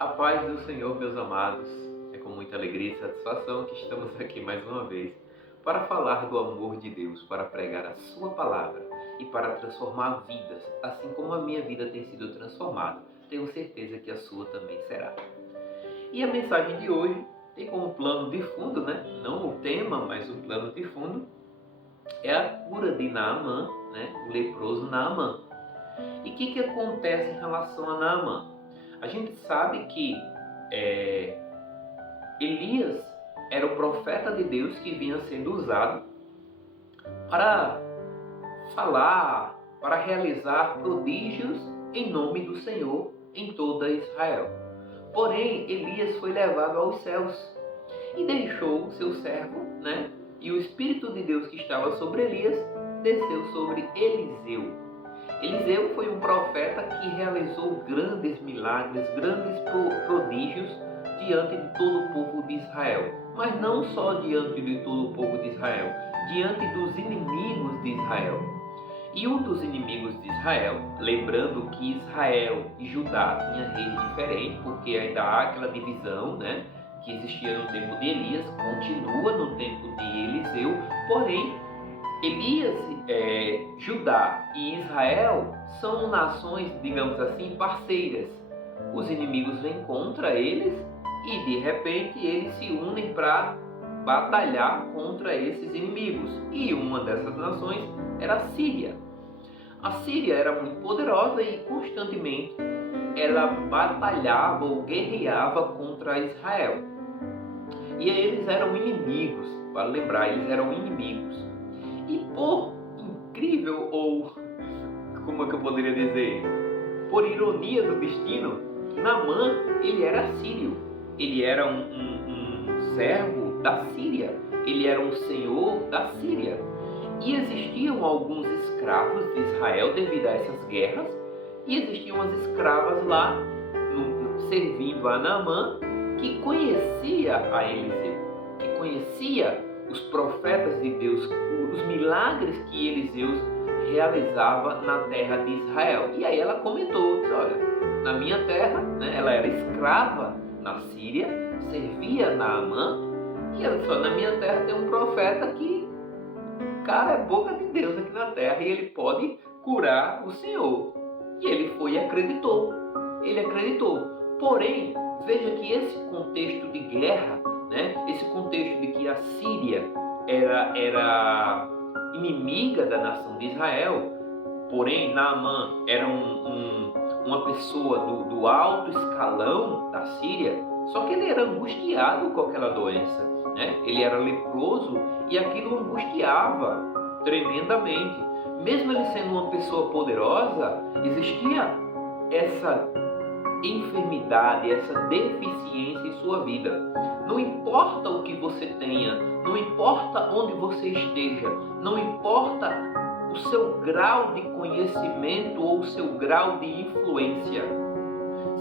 A paz do Senhor, meus amados. É com muita alegria e satisfação que estamos aqui mais uma vez para falar do amor de Deus, para pregar a sua palavra e para transformar vidas, assim como a minha vida tem sido transformada. Tenho certeza que a sua também será. E a mensagem de hoje tem como plano de fundo, não o tema, mas o plano de fundo, é a cura de Naamã, o leproso Naamã. E o que acontece em relação a Naamã? A gente sabe que Elias era o profeta de Deus que vinha sendo usado para falar, para realizar prodígios em nome do Senhor em toda Israel. Porém, Elias foi levado aos céus e deixou o seu servo, e o Espírito de Deus que estava sobre Elias desceu sobre Eliseu. Eliseu foi um profeta que realizou grandes milagres, grandes prodígios diante de todo o povo de Israel. Mas não só diante de todo o povo de Israel, diante dos inimigos de Israel. E um dos inimigos de Israel, lembrando que Israel e Judá tinham reis diferentes, porque ainda há aquela divisão, que existia no tempo de Elias, continua no tempo de Eliseu, porém Elias, Judá e Israel são nações, digamos assim, parceiras. Os inimigos vêm contra eles e de repente eles se unem para batalhar contra esses inimigos. E uma dessas nações era a Síria. A Síria era muito poderosa e constantemente ela batalhava ou guerreava contra Israel. E eles eram inimigos, para lembrar, eles eram inimigos. E por incrível, ou como é que eu poderia dizer, por ironia do destino, Naamã, ele era sírio. Ele era um servo da Síria. Ele era um senhor da Síria. E existiam alguns escravos de Israel devido a essas guerras. E existiam as escravas lá, servindo a Naamã, que conhecia a Eliseu, que conhecia os profetas de Deus, os milagres que Eliseu realizava na terra de Israel. E aí ela comentou, disse, olha, na minha terra, ela era escrava na Síria, servia Naamã, e ela disse, na minha terra tem um profeta que, cara, é boca de Deus aqui na terra, e ele pode curar o Senhor. E ele foi e acreditou. Ele acreditou. Porém, veja que esse contexto de guerra, esse contexto de que a Síria era inimiga da nação de Israel, porém Naamã era uma pessoa do alto escalão da Síria, só que ele era angustiado com aquela doença, ele era leproso e aquilo angustiava tremendamente. Mesmo ele sendo uma pessoa poderosa, existia essa enfermidade, essa deficiência em sua vida. Não importa o que você tenha, não importa onde você esteja, não importa o seu grau de conhecimento ou o seu grau de influência.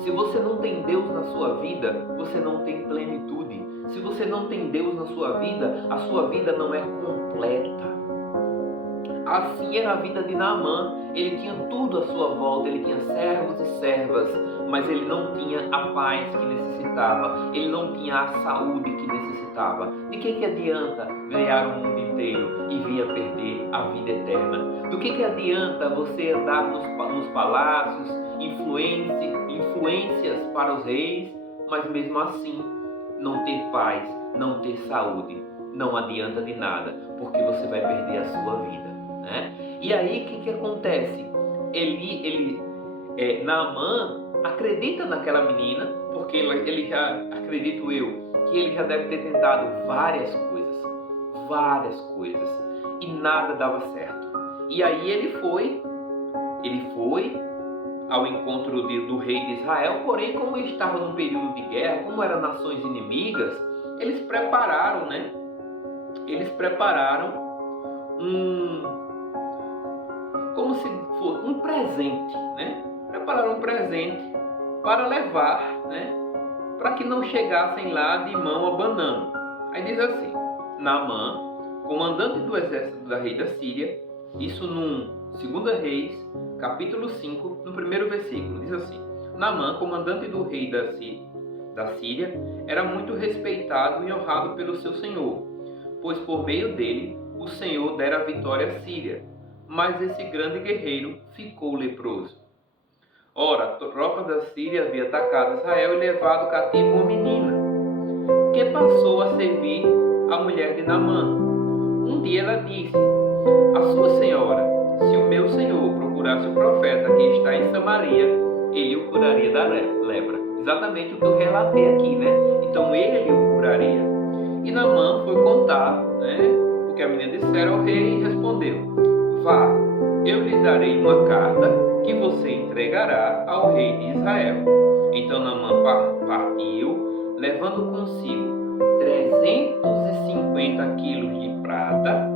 Se você não tem Deus na sua vida, você não tem plenitude. Se você não tem Deus na sua vida, a sua vida não é completa. Assim era a vida de Naamã. Ele tinha tudo à sua volta, ele tinha servos e servas, mas ele não tinha a paz que necessitava, ele não tinha a saúde que necessitava. De que adianta ganhar o mundo inteiro e vir a perder a vida eterna? Do que adianta você andar nos palácios, influências para os reis, mas mesmo assim não ter paz, não ter saúde? Não adianta de nada, porque você vai perder a sua vida. E aí o que acontece? Naamã acredita naquela menina, porque ele já, acredito eu, que ele já deve ter tentado várias coisas, e nada dava certo. E aí ele foi ao encontro do rei de Israel, porém, como ele estava num período de guerra, como eram nações inimigas, eles prepararam como se fosse um presente, prepararam um presente para levar, para que não chegassem lá de mão abanando. Aí diz assim, Naamã, comandante do exército da rei da Síria, isso no 2 Reis, capítulo 5, no primeiro versículo, diz assim, Naamã, comandante do rei da Síria, era muito respeitado e honrado pelo seu senhor, pois por meio dele o Senhor dera a vitória à Síria. Mas esse grande guerreiro ficou leproso. Ora, a tropa da Síria havia atacado Israel e levado cativo uma menina, que passou a servir a mulher de Naamã. Um dia ela disse: a sua senhora, se o meu senhor procurasse o profeta que está em Samaria, ele o curaria da lepra. Exatamente o que eu relatei aqui, né? Então ele o curaria. E Naamã foi contar, o que a menina dissera ao rei e respondeu: vá, eu lhe darei uma carta que você entregará ao rei de Israel. Então Naamã partiu, levando consigo 350 quilos de prata,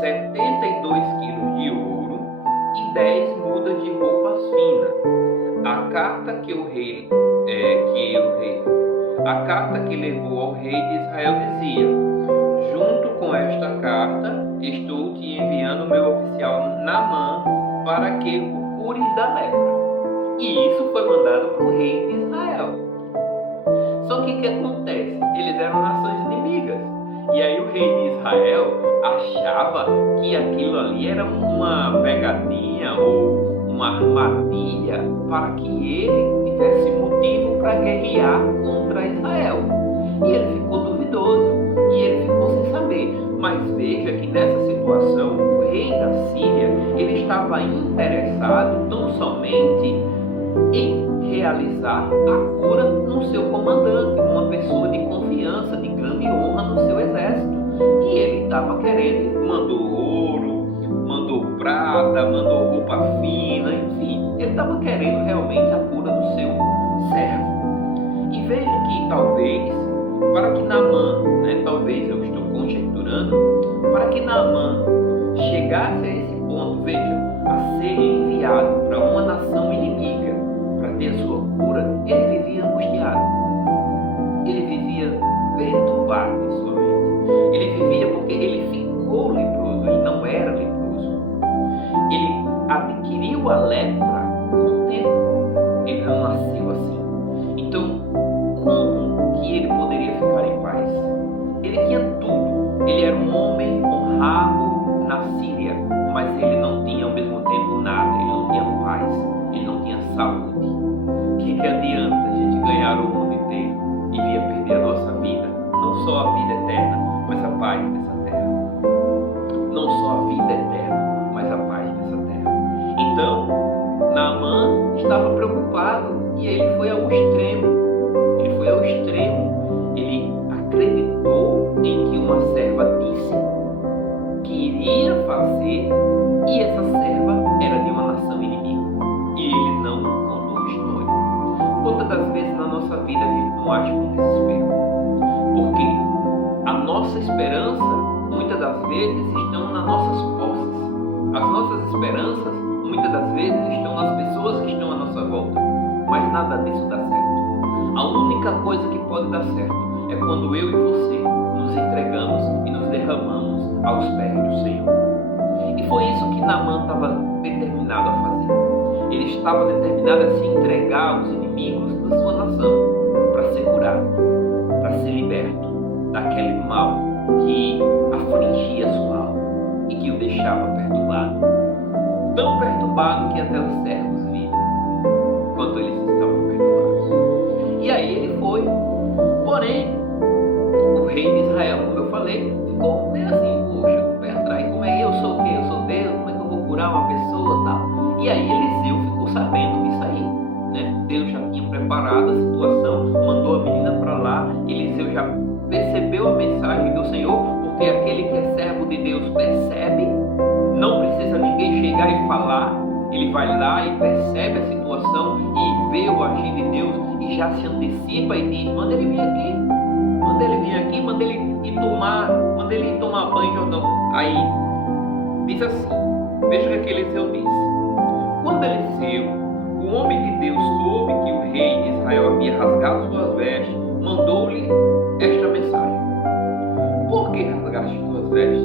72 quilos de ouro e 10 mudas de roupas finas. A carta que levou ao rei de Israel dizia: junto com esta carta estou te enviando meu oficial Naamã para que o cures da lepra. E isso foi mandado para o rei de Israel. Só que o que acontece? Eles eram nações inimigas. E aí o rei de Israel achava que aquilo ali era uma pegadinha ou uma armadilha para que ele tivesse motivo para guerrear contra Israel. E ele ficou duvidoso e ele ficou sem saber. Mas veja que nessa situação o rei da Síria ele estava interessado tão somente em realizar a cura no seu comandante, uma pessoa de confiança, de grande honra no seu exército. E ele estava querendo, mandou ouro, mandou prata, mandou roupa fina, enfim, ele estava querendo realmente a cura do seu servo. E veja que talvez, para que Naamã, talvez eu estou conjecturando, para que Naamã chegasse a esse ponto, veja, a ser enviado para uma nação inimiga, para ter a sua cura, ele vivia angustiado, ele vivia perturbado em sua mente, ele vivia porque ele ficou leproso, ele não era leproso, ele adquiriu a lepra com o tempo, ele não nasceu assim. Então, como que ele poderia ficar em paz? Ele tinha tudo, ele era um homem honrado na Síria, mas ele não tinha ao mesmo tempo nada, ele não tinha paz, ele não tinha saúde. O que adianta a gente ganhar o mundo inteiro e vir a perder a nossa vida? Não só a vida eterna, mas a paz dessa terra. Não só a vida eterna, mas a paz dessa terra. Então, Naamã estava preocupado e ele foi ao extremo. Ele acreditou em que uma serva disse que iria fazer e essa serva era de uma nação inimiga. E ele não contou história. Quantas das vezes na nossa vida a gente não age com desespero? Porque a nossa esperança, muitas das vezes, estão nas nossas posses. As nossas esperanças, muitas das vezes, estão nas pessoas que estão à nossa volta. Mas nada disso dá certo. A única coisa que pode dar certo é quando eu e você nos entregamos e nos derramamos aos pés do Senhor. E foi isso que Naamã estava determinado a fazer. Ele estava determinado a se entregar aos inimigos da sua nação para ser curado, para ser liberto daquele mal que afligia a sua alma e que o deixava perturbado. Tão perturbado que até os servos viam quanto eles estavam perturbados. E aí ele foi, porém, o rei de Israel, como eu falei, ficou meio assim, poxa, com o pé atrás, como é que eu sou o quê? Eu sou Deus, como é que eu vou curar uma pessoa e tal? E aí Eliseu ficou sabendo disso aí, Deus já tinha preparado a situação, mandou a menina para lá, Eliseu já percebeu a mensagem do Senhor, porque aquele que é servo de Deus percebe, não precisa ninguém chegar e falar, ele vai lá e percebe a situação e vê o agir de Deus e já se antecipa e diz: manda ele vir aqui, manda ele ir tomar banho em Jordão. Aí diz assim, veja o que Eliseu disse: quando Eliseu, o homem de Deus, soube que o rei de Israel havia rasgado suas vestes, mandou-lhe esta mensagem: por que rasgaste tuas vestes?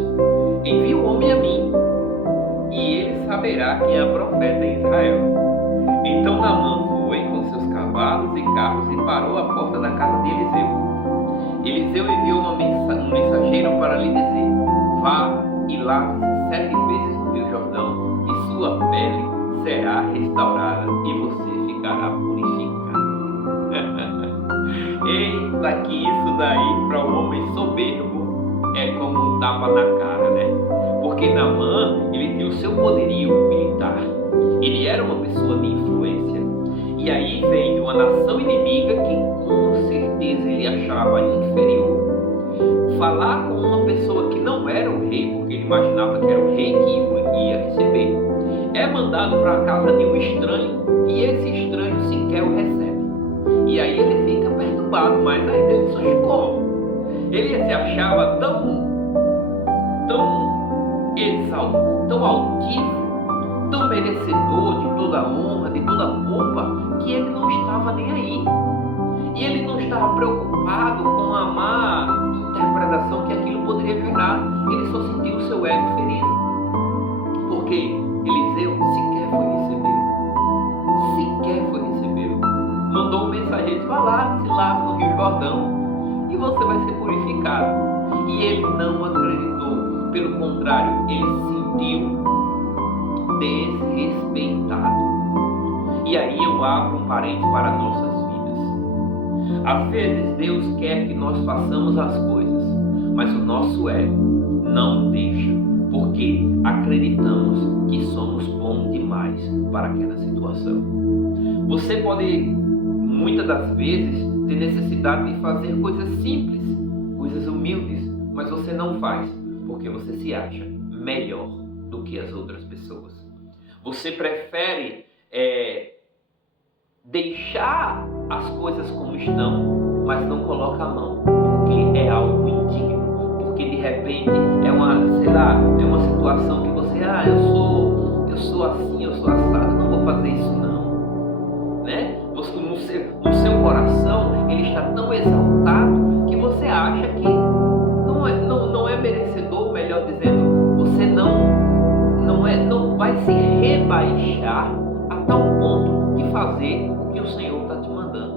Envia o homem a mim, e ele saberá quem é a profeta em Israel. Então Naamã foi com seus cavalos e carros e parou à porta da casa mensageiro para lhe dizer: vá e lave-se 7 vezes no Rio Jordão, e sua pele será restaurada e você ficará purificado. Eita, que isso daí para um homem soberbo é como um tapa na cara, né? Porque Naamã, ele tinha o seu poderio militar, ele era uma pessoa de influência, e aí vem de uma nação inimiga que com certeza ele achava inferior. Falar com uma pessoa que não era o rei, porque ele imaginava que era o rei que ia receber, é mandado para a casa de um estranho, e esse estranho sequer o recebe. E aí ele fica perturbado, mas ainda ele só como. Ele se achava tão exalto, tão altivo, tão merecedor de toda a honra, de toda a pompa, que ele não estava nem aí. E ele não estava preocupado com a má interpretação que aquilo poderia gerar. Ele só sentiu o seu ego ferido. Porque Eliseu sequer foi recebê-lo. Mandou um mensageiro: vá lá, se lave no Rio Jordão e você vai ser purificado. E ele não acreditou. Pelo contrário, ele se sentiu desrespeitado. E aí eu abro um parênteses para nossas vidas. Às vezes Deus quer que nós façamos as coisas, mas o nosso ego não deixa, porque acreditamos que somos bons demais para aquela situação. Você pode, muitas das vezes, ter necessidade de fazer coisas simples, coisas humildes, mas você não faz, porque você se acha melhor do que as outras pessoas. Você prefere deixar as coisas como estão, mas não coloca a mão, porque é algo indigno, porque de repente é uma situação que você, eu sou assim, eu sou assado, eu não vou fazer isso não, né? Você, no seu coração, ele está tão exaltado que você acha que não é merecedor, melhor dizendo, você não vai se rebaixar a tal ponto de fazer o que o Senhor está te mandando.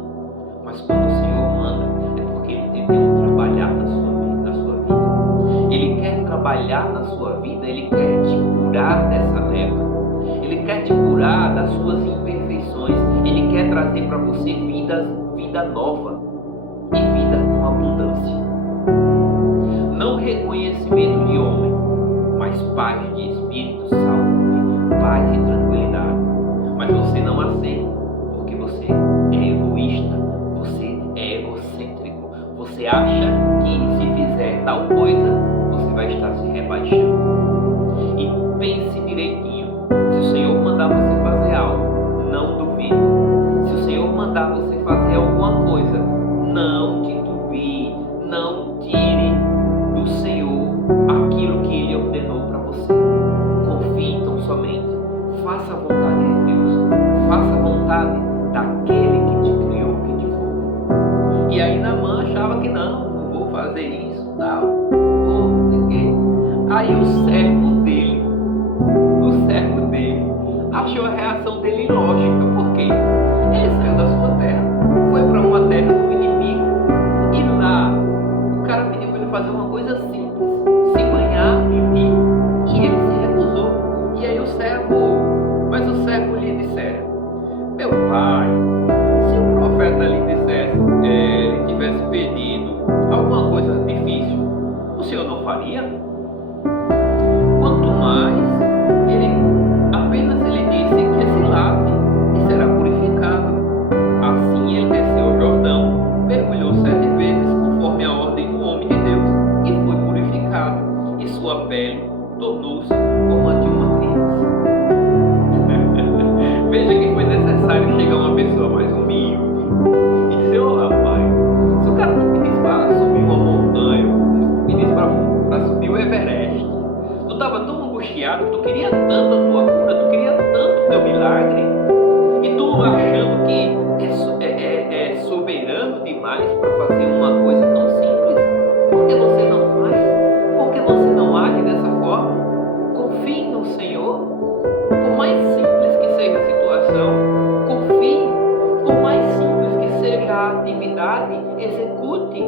Mas quando o Senhor manda, é porque Ele tem que trabalhar na sua vida. Ele quer trabalhar na sua vida, Ele quer te curar dessa lepra. Ele quer te curar das suas imperfeições. Ele quer trazer para você vida nova e vida com abundância. Não reconhecimento de homem, mas paz de espírito, saúde, paz e tranquilidade. Mas você não aceita, porque você é egoísta, você é egocêntrico. Você acha que se fizer tal coisa, você vai estar se rebaixando. E pense direitinho. Se o Senhor mandar você fazer algo, não duvide. Se o Senhor mandar você fazer alguma coisa, não titubie, não tire do Senhor aquilo que Ele ordenou para você. Confie então somente. Faça a vontade de Deus. Faça a vontade daquele que te criou, que te formou. E aí Naamã achava que não vou fazer isso, tal, não sei o quê. Aí o servo dele achou a reação dele ilógica. Por quê? Ele saiu da sua terra, foi para uma terra do inimigo, e lá o cara pediu para ele fazer uma coisa simples, se banhar em rio, e ele se recusou. E aí o servo lhe dissera: meu pai, se o profeta lhe tivesse pedido alguma coisa difícil, o senhor não faria? Quanto mais ele disse que se lave e será purificado. Assim ele desceu ao Jordão, mergulhou 7 vezes conforme a ordem do homem de Deus e foi purificado, e sua pele tornou-se como a de uma criança. Veja que foi necessário chegar uma pessoa mais humilde e dizer: rapaz, se o cara te pedisse para subir uma montanha, pedisse para subir o Everest, tu estava tão angustiado, tu queria tanto a tua cura, tu queria tanto o teu milagre, e tu achando que é soberano demais para fazer uma coisa tão simples, por que você não faz? Por que você não age dessa forma? Confie no Senhor, por mais simples que seja a situação, confie, por mais simples que seja a atividade, execute,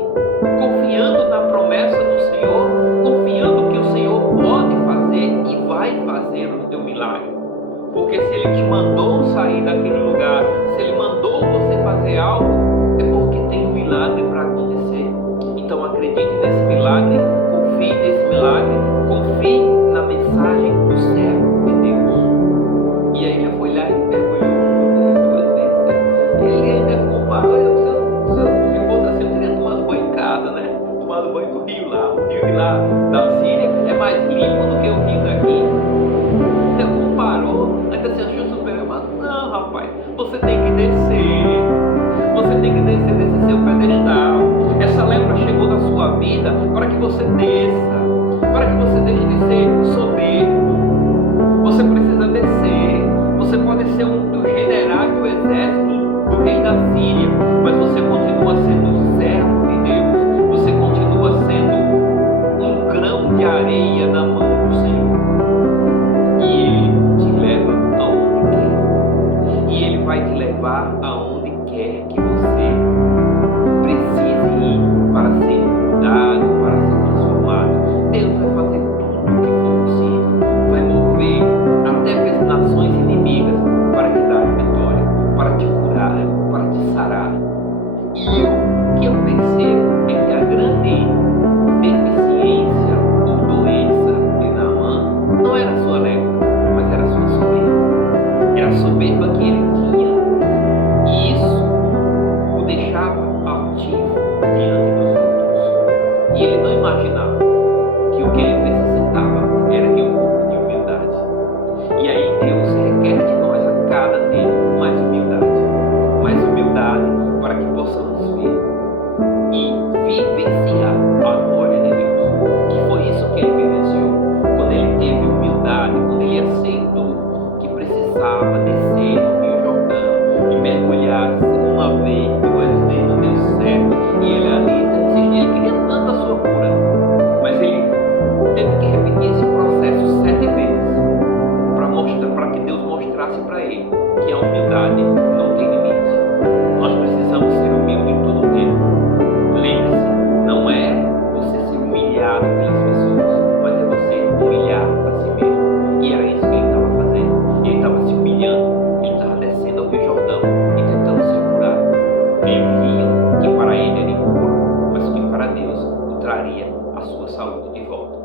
confiando na promessa do Senhor. cadeia na mão do Senhor. E Ele te leva aonde quer. E Ele vai te levar aonde quer que você precise ir para ser mudado, para ser transformado. Deus vai fazer tudo o que for possível. Vai mover até as nações inimigas para te dar vitória, para te curar, para te sarar. E o que eu percebo é que a grande deficiência ou doença de Naamã não era sua lepra, mas era sua soberba. Era a soberba que ele tinha. E isso o deixava altivo diante dos outros. E ele não imaginava que o que ele necessitava era de um pouco de humildade. E aí Deus requer de nós a cada tempo mais humildade para que possamos ver e vivenciar a glória de Deus. Que foi isso que ele vivenciou quando ele teve humildade, quando ele aceitou que precisava descer no Rio Jordão e mergulhar uma vez, duas vezes, não deu certo. E ele ali, ele queria tanto a sua cura, mas ele teve que repetir esse processo 7 vezes para que Deus mostrasse para ele que a humildade não tem limite. Nós precisamos ser humildes em todo o tempo. Lembre-se, não é você ser humilhado pelas pessoas, mas é você humilhar a si mesmo. E era isso que ele estava fazendo. Ele estava se humilhando, ele estava descendo ao Rio Jordão e tentando ser curado. Em um rio que para ele era impuro, mas que para Deus o traria a sua saúde de volta.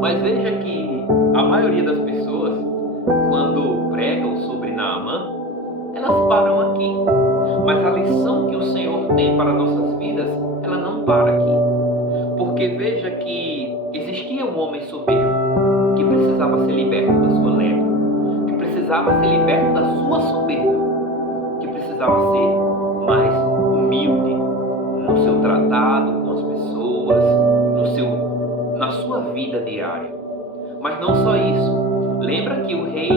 Mas veja que a maioria das pessoas, quando pregam sobre Naamã, elas param aqui. Mas a lição que o Senhor tem para nossas vidas, ela não para aqui. Porque veja que existia um homem soberbo que precisava ser liberto da sua lepra, que precisava ser liberto da sua soberba, que precisava ser mais humilde no seu tratado com as pessoas, na sua vida diária. Mas não só isso. Lembra que o rei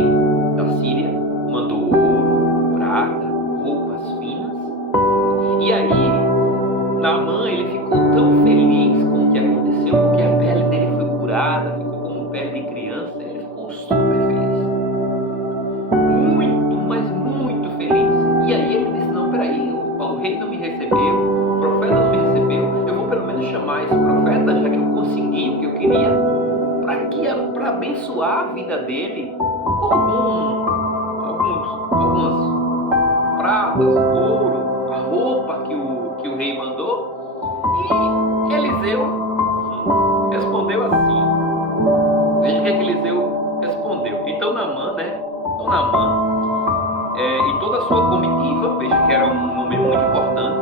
da Síria mandou ouro, prata, roupas finas? E aí, Naamã, ele ficou tão feliz com o que aconteceu, porque a pele dele foi curada, ficou como pele de criança, ele ficou super feliz. Muito, mas muito feliz. E aí ele disse, não, peraí, o rei não me recebeu, o profeta não me recebeu, eu vou pelo menos chamar esse profeta, já que eu consegui o que eu queria, para abençoar a vida dele com algumas pratas, ouro, a roupa que o rei mandou. E Eliseu respondeu assim. Veja o que Eliseu respondeu. Então Naamã, e toda a sua comitiva, veja que era um número muito importante,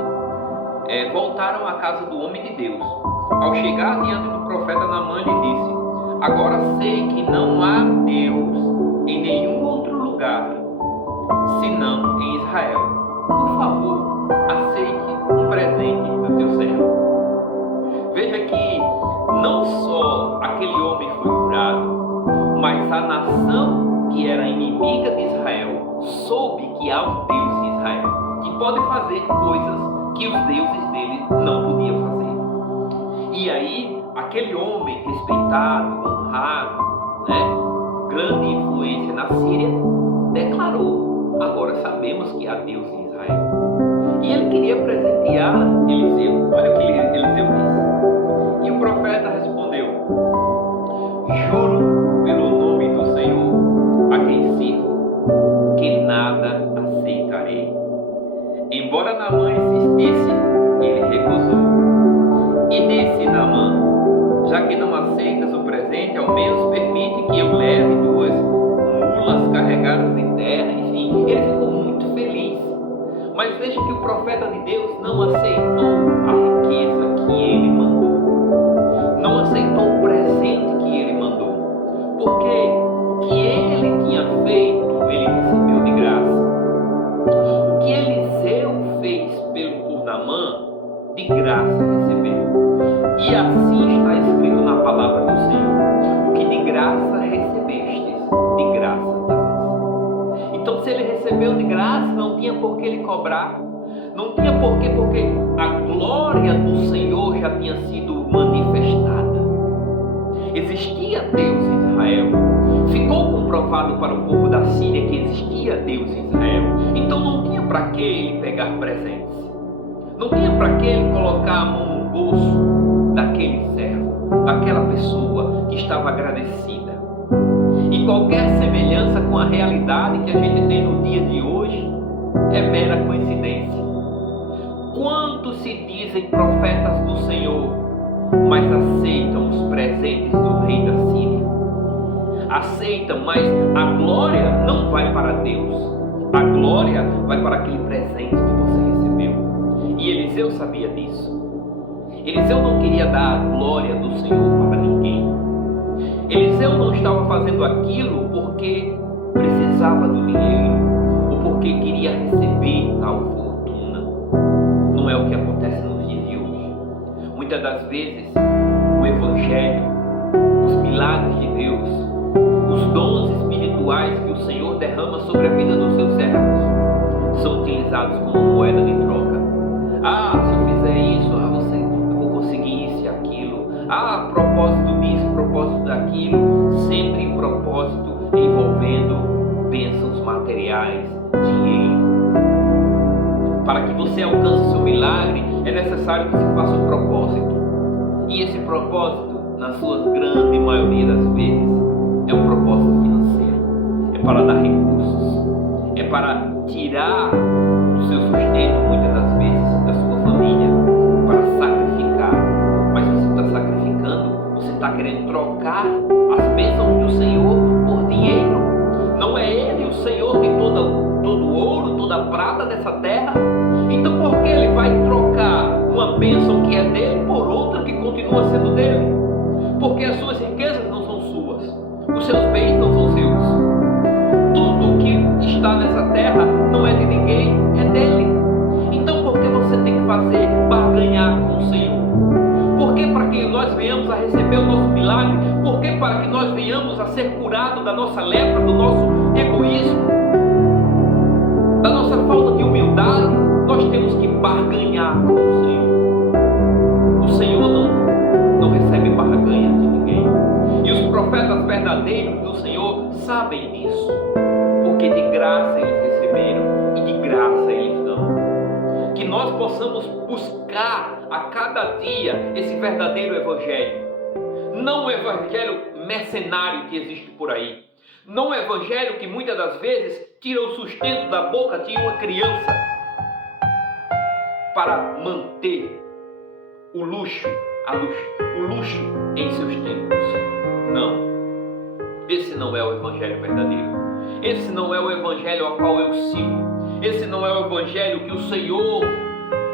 voltaram à casa do homem de Deus. Ao chegar diante do profeta, Naamã lhe disse: agora sei que não há Deus em nenhum outro lugar, senão em Israel. Por favor, aceite um presente do teu servo. Veja que não só aquele homem foi curado, mas a nação que era inimiga de Israel soube que há um Deus em Israel, que pode fazer coisas que os deuses dele não podiam fazer. E aí, aquele homem respeitado, honrado, grande influência na Síria, declarou: agora sabemos que há Deus em Israel. E ele queria presentear Eliseu. Olha o que Eliseu disse. E o profeta respondeu: juro pelo nome do Senhor, a quem sirvo, que nada aceitarei. Embora Naamã insistisse, ele recusou. E disse Naamã: já que não aceitas o presente, ao menos permite que eu leve 2 mulas carregadas de terra. Enfim, ele ficou muito feliz. Mas veja que o profeta de Deus não aceitou a riqueza que ele mandou, não aceitou o presente que ele mandou, porque o que ele tinha feito, ele recebeu de graça. O que Eliseu fez por Naamã, de graça recebeu. E assim está escrito na palavra do Senhor: o que de graça recebestes, de graça darás. Então, se ele recebeu de graça, não tinha por que ele cobrar, não tinha por quê, porque a glória do Senhor já tinha sido manifestada. existia Deus em Israel. Ficou comprovado para o povo da Síria que existia Deus em Israel. Então não tinha para que ele pegar presentes. Não tinha para que ele colocar a mão no bolso daquele servo, daquela pessoa que estava agradecida. E qualquer semelhança com a realidade que a gente tem no dia de hoje é mera coincidência. Quantos se dizem profetas do Senhor, mas aceitam os presentes do rei da Síria? Aceitam, mas a glória não vai para Deus. A glória vai para aquele presente que você recebeu. E Eliseu sabia disso. Eliseu não queria dar a glória do Senhor para ninguém. Eliseu não estava fazendo aquilo porque precisava do dinheiro ou porque queria receber tal fortuna. Não é o que acontece nos dias de hoje. Muitas das vezes, o Evangelho, os milagres de Deus, os dons espirituais que o Senhor derrama sobre a vida dos seus servos são utilizados como moeda de troca. Se eu fizer isso, eu vou conseguir isso e aquilo. A propósito disso, a propósito daquilo, sempre em propósito envolvendo bênçãos materiais, dinheiro. Para que você alcance o seu milagre, é necessário que se faça um propósito. E esse propósito, na sua grande maioria das vezes, é um propósito financeiro. É para dar recursos. É para tirar o seu sustento, muitas das vezes, da sua família. Para sacrificar. Mas você está sacrificando, você está querendo trocar as bênçãos do Senhor por dinheiro. Não é Ele o Senhor de todo o ouro, toda a prata dessa terra? Então por que Ele vai trocar uma bênção que é dele por outra que continua sendo dele? Porque as suas riquezas não são suas. Os seus bens não são seus. Tudo que está nessa terra não é de ninguém, é dele. Então por que você tem que fazer barganhar com o Senhor? Por que para que nós venhamos a receber o nosso milagre? Por que para que nós venhamos a ser curados da nossa lepra, do nosso egoísmo, da nossa falta de humildade? Nós temos que barganhar com o Senhor. O Senhor não recebe barganha de ninguém. E os profetas verdadeiros do Senhor sabem disso, porque de graça eles receberam e de graça eles dão. Que nós possamos buscar a cada dia esse verdadeiro evangelho. Não o evangelho mercenário que existe por aí. Não o evangelho que muitas das vezes tira o sustento da boca de uma criança para manter o luxo em seus tempos. Não. Esse não é o evangelho verdadeiro. Esse não é o evangelho ao qual eu sigo. Esse não é o evangelho que o Senhor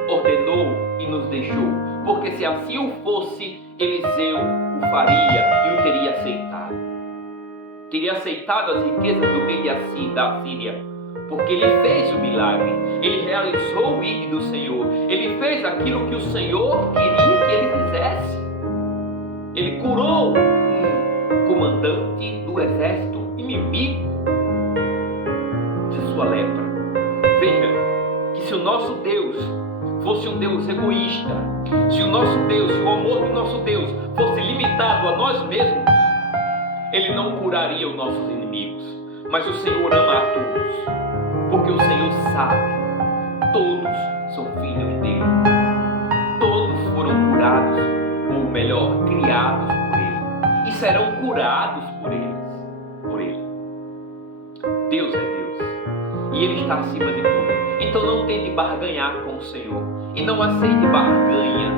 ordenou e nos deixou. Porque se assim o fosse, Eliseu o faria e o teria aceitado. Teria aceitado as riquezas do rei da Síria. Porque ele fez o milagre. Ele realizou o ídolo do Senhor. Ele fez aquilo que o Senhor queria que ele fizesse. Ele curou um comandante do exército inimigo de sua lepra. Veja que se o nosso Deus fosse um Deus egoísta, se o nosso Deus, se o amor do nosso Deus fosse limitado a nós mesmos, Ele não curaria os nossos inimigos. Mas o Senhor ama a todos, porque o Senhor sabe, todos são filhos dele. Todos foram curados, ou melhor, criados por Ele, e serão curados por Ele. Deus é Deus, e Ele está acima de tudo. Então não tente barganhar com o Senhor, e não aceite barganha.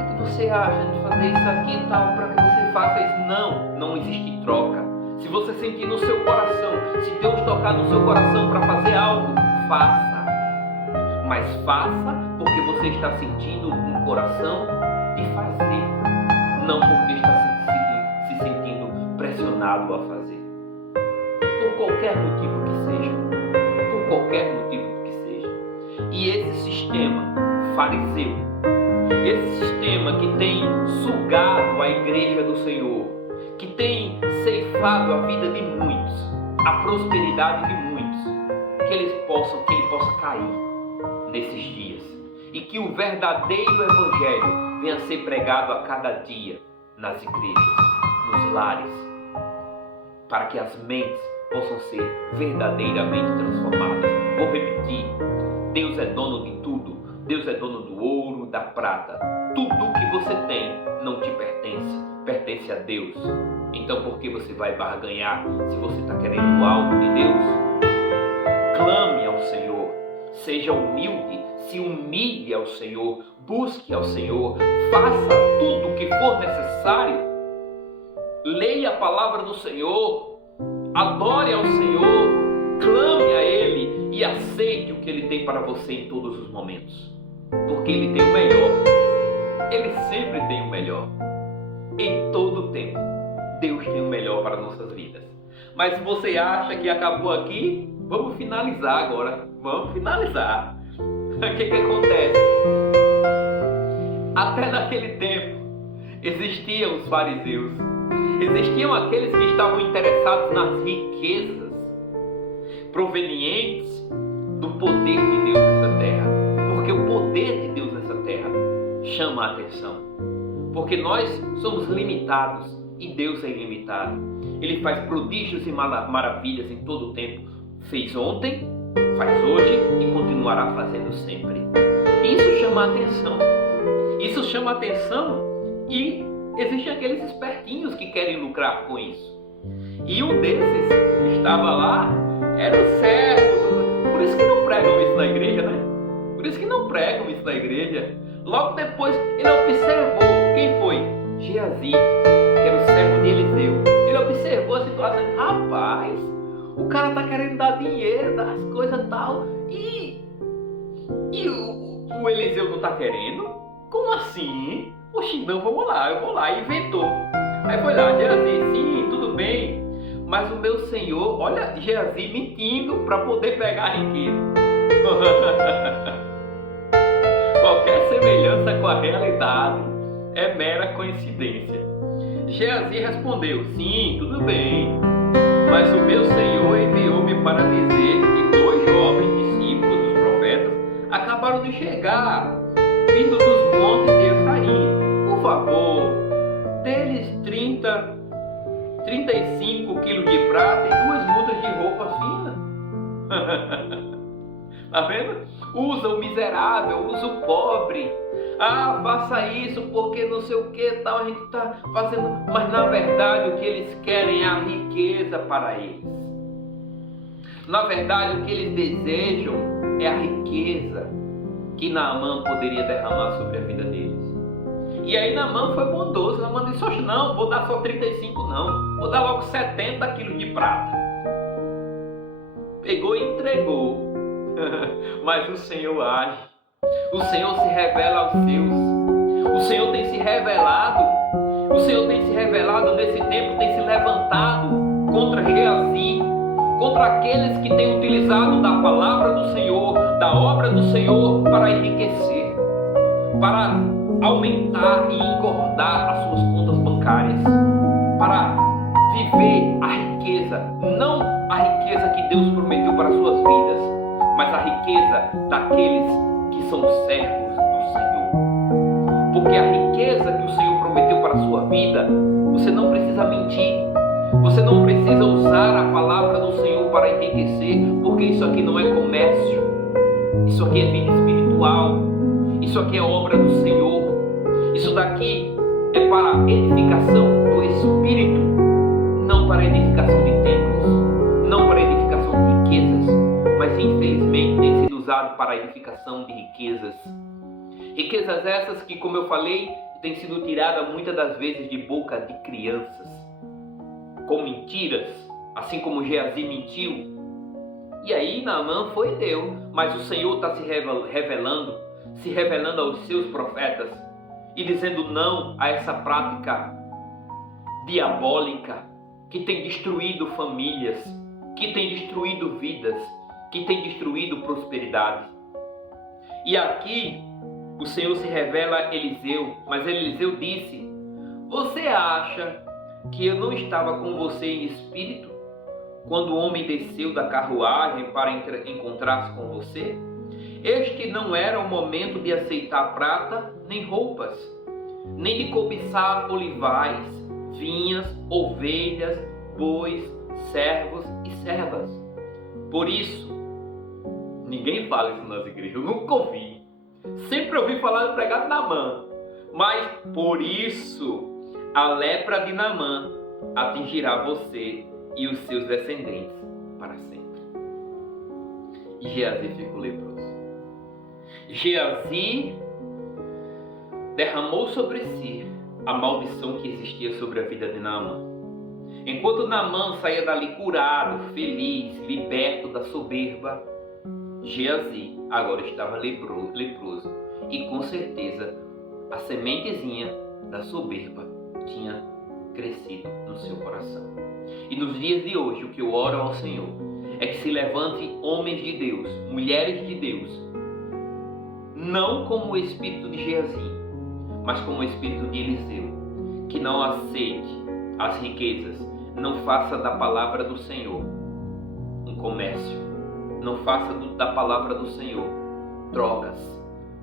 O que você acha de fazer isso aqui e tal, para que você faça isso? Não existe troca. Se você sentir no seu coração, se Deus tocar no seu coração para fazer algo, faça. Mas faça porque você está sentindo um coração de fazer, não porque está se sentindo pressionado a fazer. Por qualquer motivo que seja. Por qualquer motivo que seja. E esse sistema fariseu, esse sistema que tem sugado a igreja do Senhor, que tem ceifado a vida de muitos, a prosperidade de muitos, que ele possa cair nesses dias, e que o verdadeiro evangelho venha a ser pregado a cada dia nas igrejas, nos lares, para que as mentes possam ser verdadeiramente transformadas. Vou repetir: Deus é dono de tudo. Deus é dono do ouro, da prata. Tudo que você tem não te pertence, pertence a Deus. Então por que você vai barganhar se você está querendo algo de Deus? Clame ao Senhor, seja humilde, se humilhe ao Senhor, busque ao Senhor, faça tudo o que for necessário. Leia a palavra do Senhor, adore ao Senhor, clame a Ele e aceite o que Ele tem para você em todos os momentos. Porque Ele tem o melhor. Ele sempre tem o melhor. Em todo o tempo, Deus tem o melhor para nossas vidas. Mas se você acha que acabou aqui, vamos finalizar agora. Vamos finalizar. O que acontece? Até naquele tempo, existiam os fariseus. Existiam aqueles que estavam interessados nas riquezas provenientes do poder de Deus nessa terra. Porque o poder de Deus nessa terra chama a atenção. Porque nós somos limitados e Deus é ilimitado. Ele faz prodígios e maravilhas em todo o tempo. Fez ontem, faz hoje e continuará fazendo sempre. Isso chama a atenção. Isso chama a atenção e existem aqueles espertinhos que querem lucrar com isso. E um desses que estava lá era o servo. Por isso que não pregam isso na igreja, né? Por isso que não pregam isso na igreja. Logo depois ele observou. Quem foi? Geazi, que era o servo de Eliseu. Ele observou a situação e disse: rapaz, o cara está querendo dar dinheiro, dar as coisas e tal. E o Eliseu não está querendo? Como assim? Oxi, não, vamos lá, eu vou lá. E inventou. Aí foi lá, Geazi, sim, tudo bem. Mas o meu senhor, olha, Geazi mentindo para poder pegar a riqueza. Qualquer semelhança com a realidade é mera coincidência. Geazi respondeu: sim, tudo bem. Mas o meu senhor enviou-me para dizer que 2 jovens discípulos dos profetas acabaram de chegar, vindo dos montes de Efraim. Por favor, dê-lhes 35 quilos de prata e 2 mudas de roupa fina. Tá vendo? Usa o miserável, usa o pobre. Ah, faça isso porque não sei o que tal, a gente está fazendo. Mas na verdade o que eles querem é a riqueza para eles. Na verdade o que eles desejam é a riqueza que Naamã poderia derramar sobre a vida deles. E aí Naamã foi bondoso. Naamã disse: oxe, não, vou dar só 35 não, vou dar logo 70 quilos de prata. Pegou e entregou. Mas o Senhor age. O Senhor se revela aos seus. O Senhor tem se revelado. O Senhor tem se revelado nesse tempo, tem se levantado contra Geazi, contra aqueles que têm utilizado da palavra do Senhor, da obra do Senhor para enriquecer, para aumentar e engordar as suas contas bancárias, para viver a riqueza, não a riqueza que Deus prometeu para as suas vidas, mas a riqueza daqueles que são servos do Senhor. Porque a riqueza que o Senhor prometeu para a sua vida, você não precisa mentir, você não precisa usar a palavra do Senhor para enriquecer, porque isso aqui não é comércio, isso aqui é vida espiritual, isso aqui é obra do Senhor, isso daqui é para a edificação do Espírito, não para a edificação de templos, não para a edificação de riquezas, mas infelizmente tem sido usado para a edificação de riquezas. Riquezas essas que, como eu falei, têm sido tiradas muitas das vezes de boca de crianças, com mentiras, assim como Geazi mentiu. E aí Naamã foi e deu, mas o Senhor está se revelando aos seus profetas e dizendo não a essa prática diabólica que tem destruído famílias, que tem destruído vidas, que tem destruído prosperidade. E aqui o Senhor se revela a Eliseu, mas Eliseu disse: você acha que eu não estava com você em espírito quando o homem desceu da carruagem para encontrar-se com você? Este não era o momento de aceitar prata nem roupas. nem de cobiçar olivais, vinhas, ovelhas, bois, servos e servas. Por isso, ninguém fala isso nas igrejas, eu nunca ouvi. Sempre ouvi falar do pregado Naamã. Mas por isso, a lepra de Naamã atingirá você e os seus descendentes para sempre. E Geazi ficou leproso. Geazi derramou sobre si a maldição que existia sobre a vida de Naamã. Enquanto Naamã saía dali curado, feliz, liberto da soberba, Geazi agora estava leproso. E com certeza a sementezinha da soberba tinha crescido no seu coração. E nos dias de hoje, o que eu oro ao Senhor é que se levante homens de Deus, mulheres de Deus, não como o espírito de Geazi, mas como o espírito de Eliseu, que não aceite as riquezas, não faça da palavra do Senhor um comércio, não faça da palavra do Senhor trocas,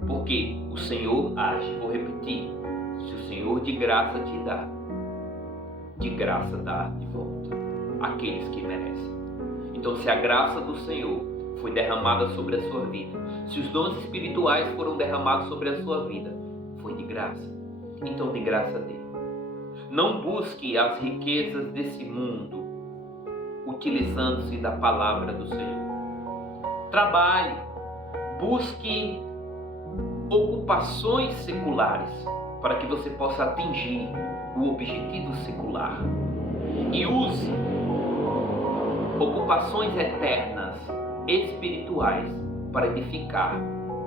porque o Senhor age. Vou repetir: se o Senhor de graça te dá, de graça dá de volta àqueles que merecem. Então, se a graça do Senhor foi derramada sobre a sua vida, se os dons espirituais foram derramados sobre a sua vida, foi de graça. Então, de graça dele. Não busque as riquezas desse mundo utilizando-se da palavra do Senhor. Trabalhe, busque ocupações seculares para que você possa atingir o objetivo secular. E use ocupações eternas, espirituais, para edificar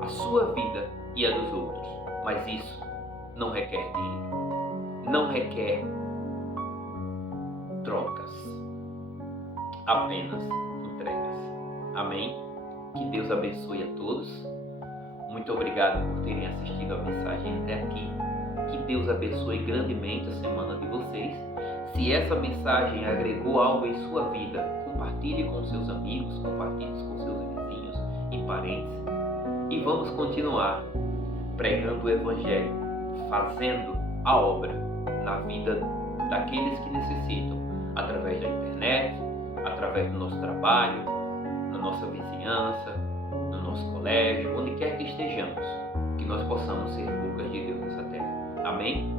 a sua vida e a dos outros. Mas isso não requer dinheiro, não requer trocas, apenas entregas. Amém? Que Deus abençoe a todos. Muito obrigado por terem assistido a mensagem até aqui. Que Deus abençoe grandemente a semana de vocês. Se essa mensagem agregou algo em sua vida, compartilhe com seus amigos, compartilhe com seus vizinhos e parentes. E vamos continuar pregando o Evangelho, fazendo a obra na vida daqueles que necessitam, através da internet, através do nosso trabalho, na nossa vizinhança, no nosso colégio, onde quer que estejamos, que nós possamos ser bocas de Deus nessa terra. Amém?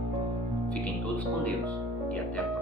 Fiquem todos com Deus e até a próxima.